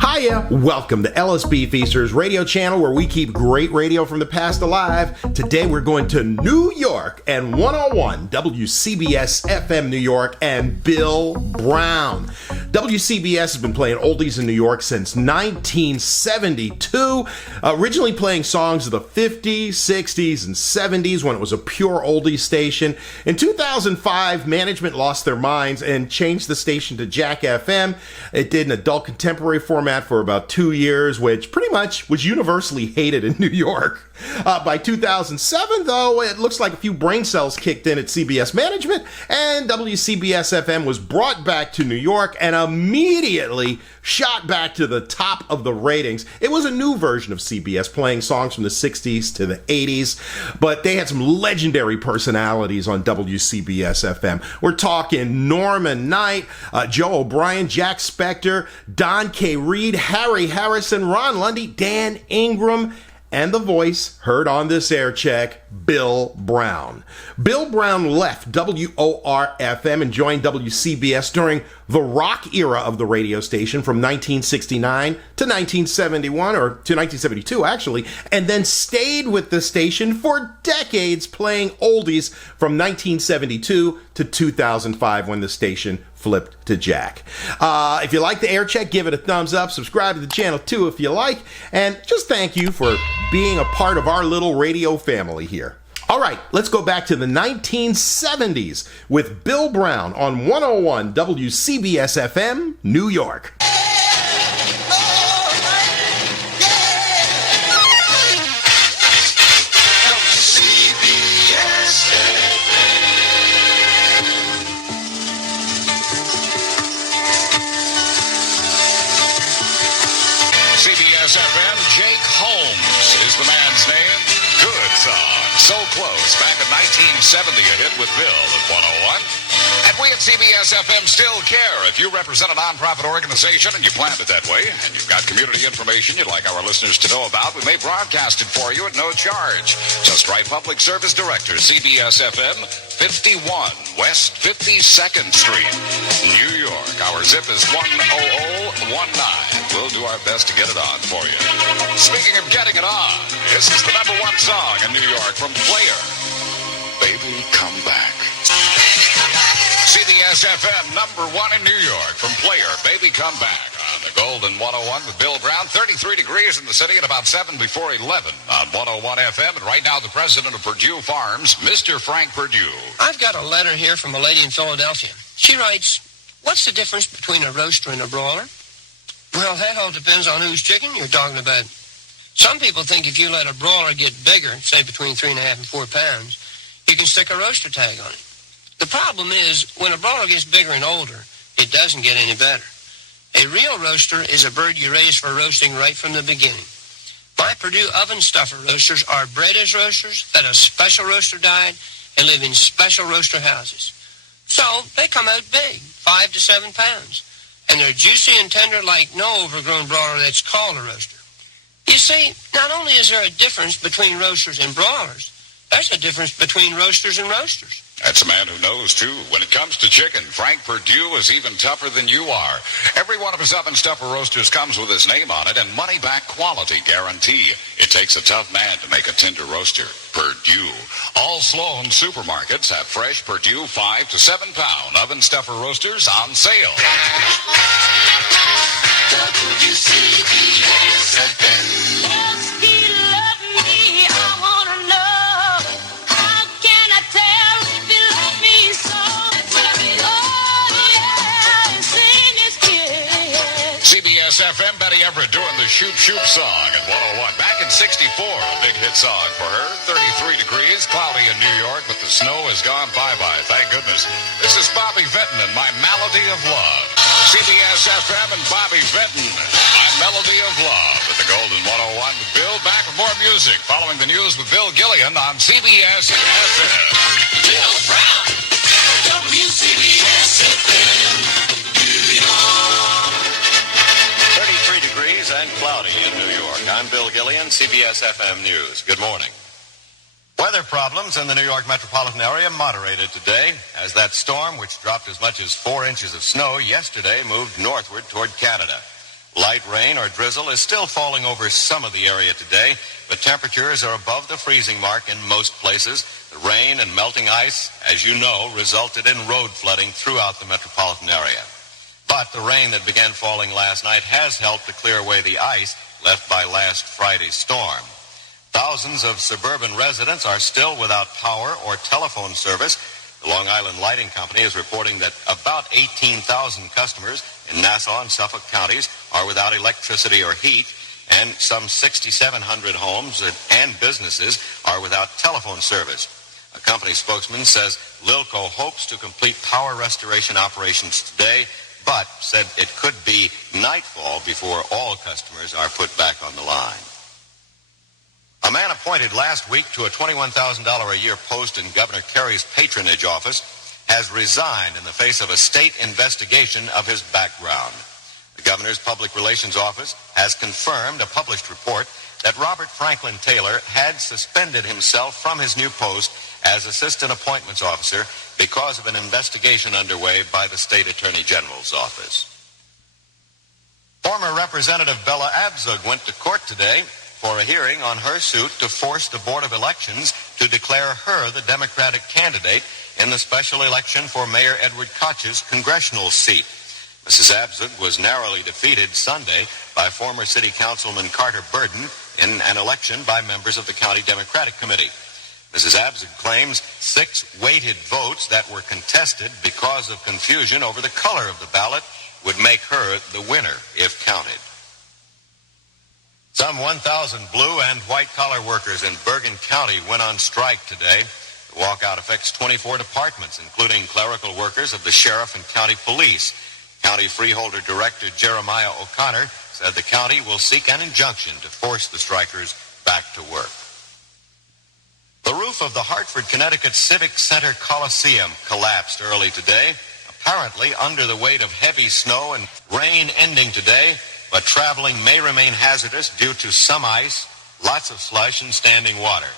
Hiya! Welcome to LSB Feasters radio channel where we keep great radio from the past alive. Today we're going to New York and 101 WCBS-FM New York and Bill Brown. WCBS has been playing oldies in New York since 1972, originally playing songs of the 50s, 60s, and 70s when it was a pure oldies station. In 2005, management lost their minds and changed the station to Jack FM. It did an adult contemporary format for about 2 years, which pretty much was universally hated in New York. By 2007, though, it looks like a few brain cells kicked in at CBS management, and WCBS-FM was brought back to New York and immediately shot back to the top of the ratings. It was a new version of CBS, playing songs from the 60s to the 80s, but they had some legendary personalities on WCBS-FM. We're talking Norman Knight, Joe O'Brien, Jack Spector, Don K. Reed, Harry Harrison, Ron Lundy, Dan Ingram, and the voice heard on this air check, Bill Brown. Bill Brown left WOR-FM and joined WCBS during the rock era of the radio station from 1969 to 1971, or to 1972 actually, and then stayed with the station for decades playing oldies from 1972 to 2005 when the station flipped to Jack. If you like the air check, give it a thumbs up. Subscribe to the channel too if you like. And just thank you for being a part of our little radio family here. All right, let's go back to the 1970s with Bill Brown on 101 WCBS-FM, New York. CBS-FM, Jake Holmes is the man's name. Good song. So close. Back in 1970, a hit with Bill at 101. And we at CBS-FM still care. If you represent a nonprofit organization and you planned it that way, and you've got community information you'd like our listeners to know about, we may broadcast it for you at no charge. Just write Public Service Director, CBS-FM, 51 West 52nd Street, New York. Our zip is 10019. We'll do our best to get it on for you. Speaking of getting it on, this is the #1 song in New York from Player, Baby Come Back. CBS-FM, #1 in New York from Player, Baby Come Back. On the Golden 101 with Bill Brown, 33 degrees in the city at about 7 before 11 on 101 FM. And right now, the president of Purdue Farms, Mr. Frank Purdue. I've got a letter here from a lady in Philadelphia. She writes, what's the difference between a roaster and a broiler? Well, that all depends on whose chicken you're talking about. Some people think if you let a broiler get bigger, say between 3.5 and 4 pounds, you can stick a roaster tag on it. The problem is, when a broiler gets bigger and older, it doesn't get any better. A real roaster is a bird you raise for roasting right from the beginning. My Purdue oven stuffer roasters are bred as roasters, fed a special roaster diet, and live in special roaster houses. So they come out big, 5 to 7 pounds. And they're juicy and tender like no overgrown broiler that's called a roaster. You see, not only is there a difference between roasters and broilers, there's a difference between roasters and roasters. That's a man who knows, too. When it comes to chicken, Frank Purdue is even tougher than you are. Every one of his oven stuffer roasters comes with his name on it and money-back quality guarantee. It takes a tough man to make a tender roaster. Purdue. All Sloan supermarkets have fresh Purdue 5 to 7 pound oven stuffer roasters on sale. CBS-FM, Betty Everett doing the Shoop Shoop song at 101. Back in 64, a big hit song for her. 33 degrees, cloudy in New York, but the snow has gone bye-bye. Thank goodness. This is Bobby Vinton and My Melody of Love. CBS-FM and Bobby Vinton, My Melody of Love at the Golden 101 with Bill. Back with more music following the news with Bill Gillian on CBS-FM. Bill Brown, WCBS-FM, New York. 33 degrees and cloudy in New York. I'm Bill Gillian, CBS-FM News. Good morning. Weather problems in the New York metropolitan area moderated today as that storm, which dropped as much as 4 inches of snow yesterday, moved northward toward Canada. Light rain or drizzle is still falling over some of the area today, but temperatures are above the freezing mark in most places. The rain and melting ice, as you know, resulted in road flooding throughout the metropolitan area. But the rain that began falling last night has helped to clear away the ice left by last Friday's storm. Thousands of suburban residents are still without power or telephone service. The Long Island Lighting Company is reporting that about 18,000 customers in Nassau and Suffolk counties are without electricity or heat, and some 6,700 homes and businesses are without telephone service. A company spokesman says Lilco hopes to complete power restoration operations today, but said it could be nightfall before all customers are put back on the line. A man appointed last week to a $21,000 a year post in Governor Kerry's patronage office has resigned in the face of a state investigation of his background. The governor's public relations office has confirmed a published report that Robert Franklin Taylor had suspended himself from his new post as assistant appointments officer because of an investigation underway by the state attorney general's office. Former Representative Bella Abzug went to court today for a hearing on her suit to force the Board of Elections to declare her the Democratic candidate in the special election for Mayor Edward Koch's congressional seat. Mrs. Abzug was narrowly defeated Sunday by former City Councilman Carter Burden in an election by members of the County Democratic Committee. Mrs. Abzug claims 6 weighted votes that were contested because of confusion over the color of the ballot would make her the winner if counted. Some 1,000 blue and white-collar workers in Bergen County went on strike today. The walkout affects 24 departments, including clerical workers of the sheriff and county police. County Freeholder Director Jeremiah O'Connor said the county will seek an injunction to force the strikers back to work. The roof of the Hartford, Connecticut Civic Center Coliseum collapsed early today, apparently under the weight of heavy snow and rain ending today, but traveling may remain hazardous due to some ice, lots of slush, and standing water.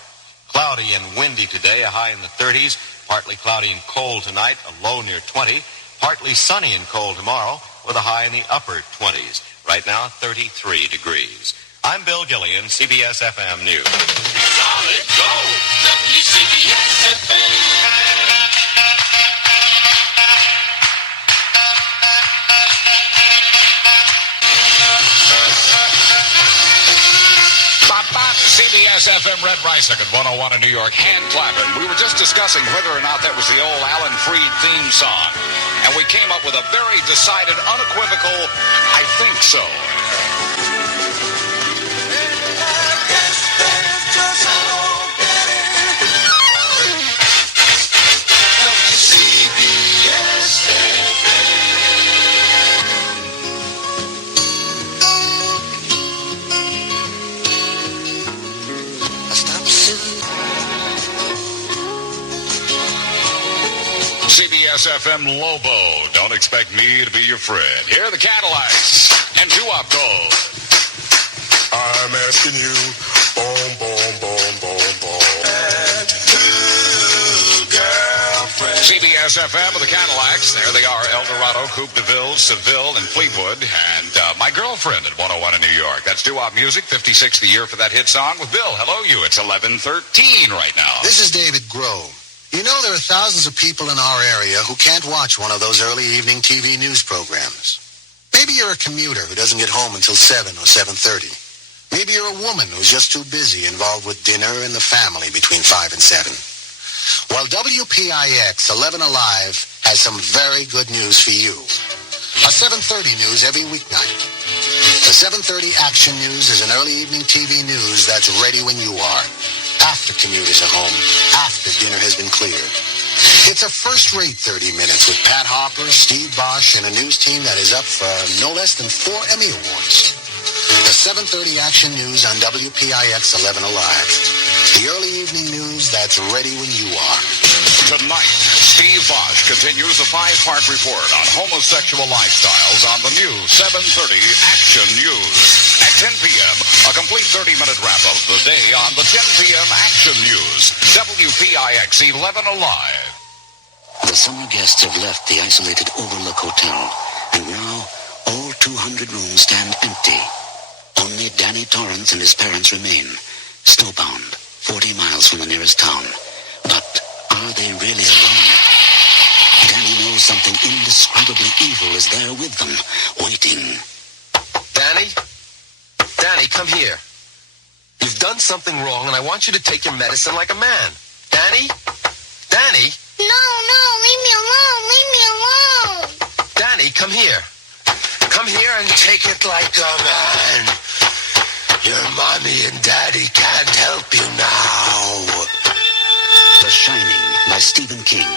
Cloudy and windy today, a high in the 30s, partly cloudy and cold tonight, a low near 20, partly sunny and cold tomorrow, with a high in the upper 20s. Right now, 33 degrees. I'm Bill Gillian, CBS-FM News. Solid gold. WCBS-FM. CBS-FM Red Rysick at 101 in New York, hand clapping. We were just discussing whether or not that was the old Alan Freed theme song. And we came up with a very decided, unequivocal, I think so. CBS-FM Lobo, don't expect me to be your friend. Here are the Cadillacs and doo-wop gold. I'm asking you, boom, boom, boom, boom, boom. Girlfriend. CBS-FM with the Cadillacs. There they are, El Dorado, Coupe de Ville, Seville, and Fleetwood. And my girlfriend at 101 in New York. That's doo-wop music, 56th year for that hit song with Bill. Hello, you. It's 11:13 right now. This is David Grove. You know, there are thousands of people in our area who can't watch one of those early evening TV news programs. Maybe you're a commuter who doesn't get home until 7 or 7:30. Maybe you're a woman who's just too busy involved with dinner and the family between 5 and 7. Well, WPIX 11 Alive has some very good news for you. A 7:30 news every weeknight. The 7:30 Action News is an early evening TV news that's ready when you are. After commuters are home, after dinner has been cleared. It's a first-rate 30 minutes with Pat Harper, Steve Bosch, and a news team that is up for no less than 4 Emmy Awards. The 7:30 Action News on WPIX 11 Alive. The early evening news that's ready when you are. Tonight, Steve Bosch continues a 5-part report on homosexual lifestyles on the new 7:30 Action News. At 10 p.m., a complete 30-minute wrap-up of the day on the 10 p.m. Action News. WPIX 11 Alive. The summer guests have left the isolated Overlook Hotel, and now All 200 rooms stand empty. Only Danny Torrance and his parents remain, snowbound, 40 miles from the nearest town. But are they really alone? Danny knows something indescribably evil is there with them, waiting. Danny? Danny, come here. You've done something wrong, and I want you to take your medicine like a man. Danny? Danny? No, leave me alone, leave me alone. Danny, come here. Come here and take it like a man. Your mommy and daddy can't help you now. The Shining by Stephen King.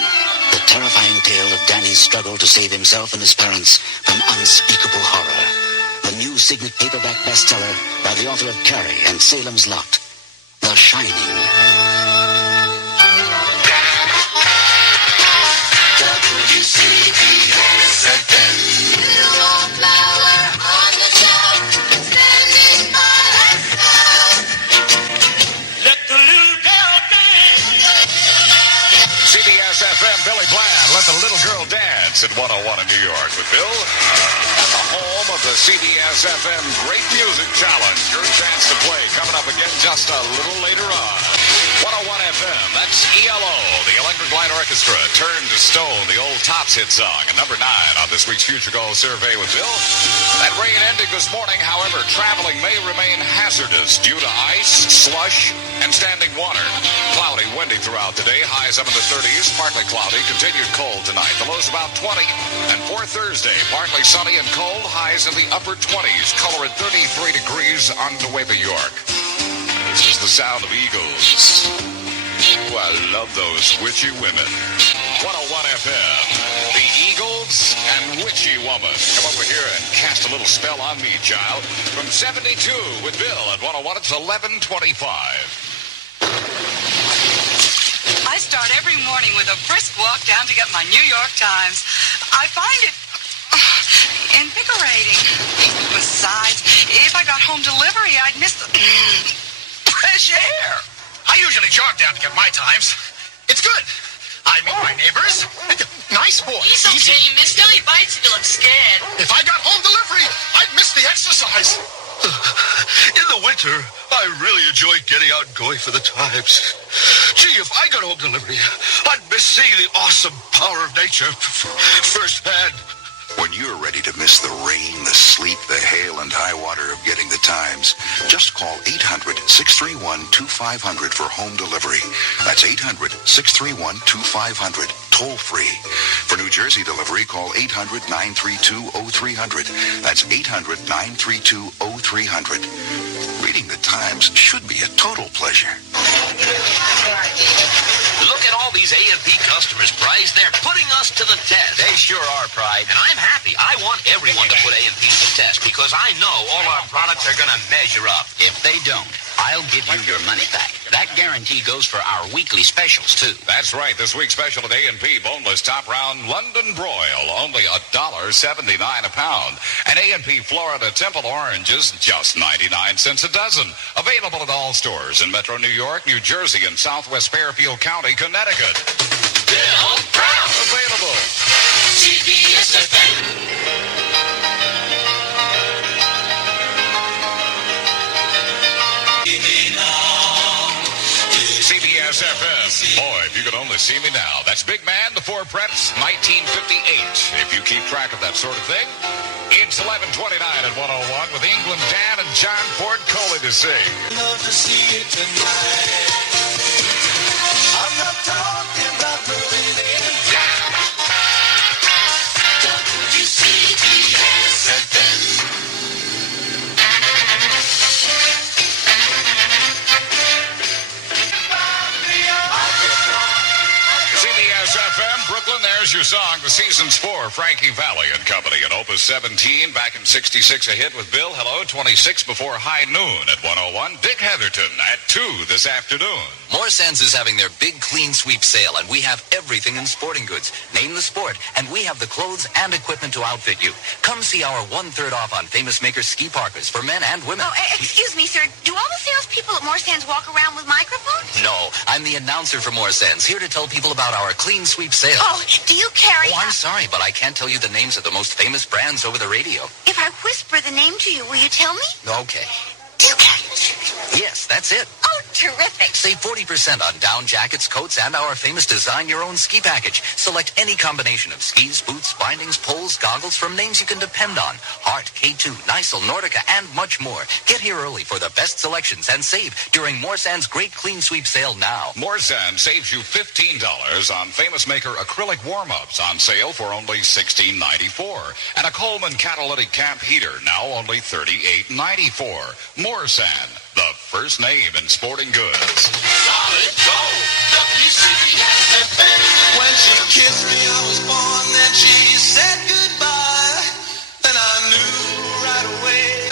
The terrifying tale of Danny's struggle to save himself and his parents from unspeakable horror. The new Signet paperback bestseller by the author of Carrie and Salem's Lot. The Shining. WCBS FM. Little flower on the shelf, standing by herself. Let the little girl dance. CBS-FM, Billy Bland, Let the Little Girl Dance at 101 in New York with Bill. At the home of the CBS-FM Great Music Challenge. Your chance to play coming up again just a little later on. 101 FM, that's ELO, the Electric Light Orchestra, Turn to Stone, the old Tops hit song, and number 9 on this week's Future Goal Survey with Bill. That rain ending this morning, however, traveling may remain hazardous due to ice, slush, and standing water. Cloudy, windy throughout today, highs up in the 30s, partly cloudy, continued cold tonight. The lows about 20, and for Thursday, partly sunny and cold, highs in the upper 20s, color at 33 degrees on the way to York. This is the sound of eagles. Ooh, I love those witchy women. 101 FM, the Eagles and Witchy Woman. Come over here and cast a little spell on me, child. From 72 with Bill at 101, it's 11:25. I start every morning with a brisk walk down to get my New York Times. I find it invigorating. Besides, if I got home delivery, I'd miss the fresh air. I usually jog down to get my Times. It's good. I meet my neighbors. Nice boy. He's okay, mister. He bites if you look scared. If I got home delivery, I'd miss the exercise. In the winter, I really enjoy getting out and going for the Times. Gee, if I got home delivery, I'd miss seeing the awesome power of nature firsthand. When you're ready to miss the rain, the sleet, the hail, and high water of getting the Times, just call 800-631-2500 for home delivery. That's 800-631-2500, toll-free. For New Jersey delivery, call 800-932-0300. That's 800-932-0300. Reading the Times should be a total pleasure. Look at all these A&P customers, Bryce. They're putting us to the test. They sure are, Pride. And I'm happy. I want everyone to put A&P to the test because I know all our products are going to measure up. If they don't, I'll give you your money back. That guarantee goes for our weekly specials, too. That's right. This week's special at A&P, boneless top round London broil, only $1.79 a pound. And A&P Florida Temple oranges, just 99 cents a dozen. Available at all stores in Metro New York, New Jersey, and Southwest Fairfield County, Connecticut. Bill Brown. Available. CBS-FM. CBS-FM. Boy, if you could only see me now. That's Big Man, the Four Preps, 1958. If you keep track of that sort of thing. It's 11:29 at 101 with England Dan and John Ford Coley to sing. Love to see it tonight. I'm not talking about moving in down. WCBS-FM. CBS-FM, Brooklyn, there's your song, The Seasons 4, Frankie Valli and Company, and Opus 17, back in 66, a hit with Bill. Hello, 26 before high noon at 101. Dick Heatherton at 2 this afternoon. More Sense is having their big clean sweep sale, and we have everything in sporting goods. Name the sport, and we have the clothes and equipment to outfit you. Come see our 1/3 off on Famous Maker ski parkas for men and women. Oh, excuse me, sir. Do all the salespeople at More Sands walk around with microphones? No, I'm the announcer for More Sense, here to tell people about our clean sweep sale. Oh, Do you carry... Oh, I'm sorry, but I can't tell you the names of the most famous brands over the radio. If I whisper the name to you, will you tell me? Okay. Do you carry... Yes, that's it. Oh, terrific. Save 40% on down jackets, coats, and our famous Design Your Own ski package. Select any combination of skis, boots, bindings, poles, goggles from names you can depend on. Hart, K2, Nisel, Nordica, and much more. Get here early for the best selections and save during Morsand's Great Clean Sweep Sale now. Morsand saves you $15 on Famous Maker acrylic warm-ups on sale for only $16.94. And a Coleman catalytic camp heater now only $38.94. Morsand, the first name in sporting goods. Solid gold, WCBS-FM. When she kissed me, I was born. Then she said goodbye. Then I knew right away.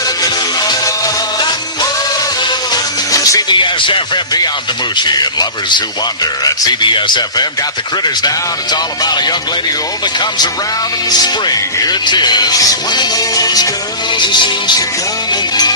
CBS-FM Beyond DiMucci and Lovers Who Wander at CBS-FM. Got the critters down. It's all about a young lady who only comes around in the spring. Here it is. One of those girls who seems to come and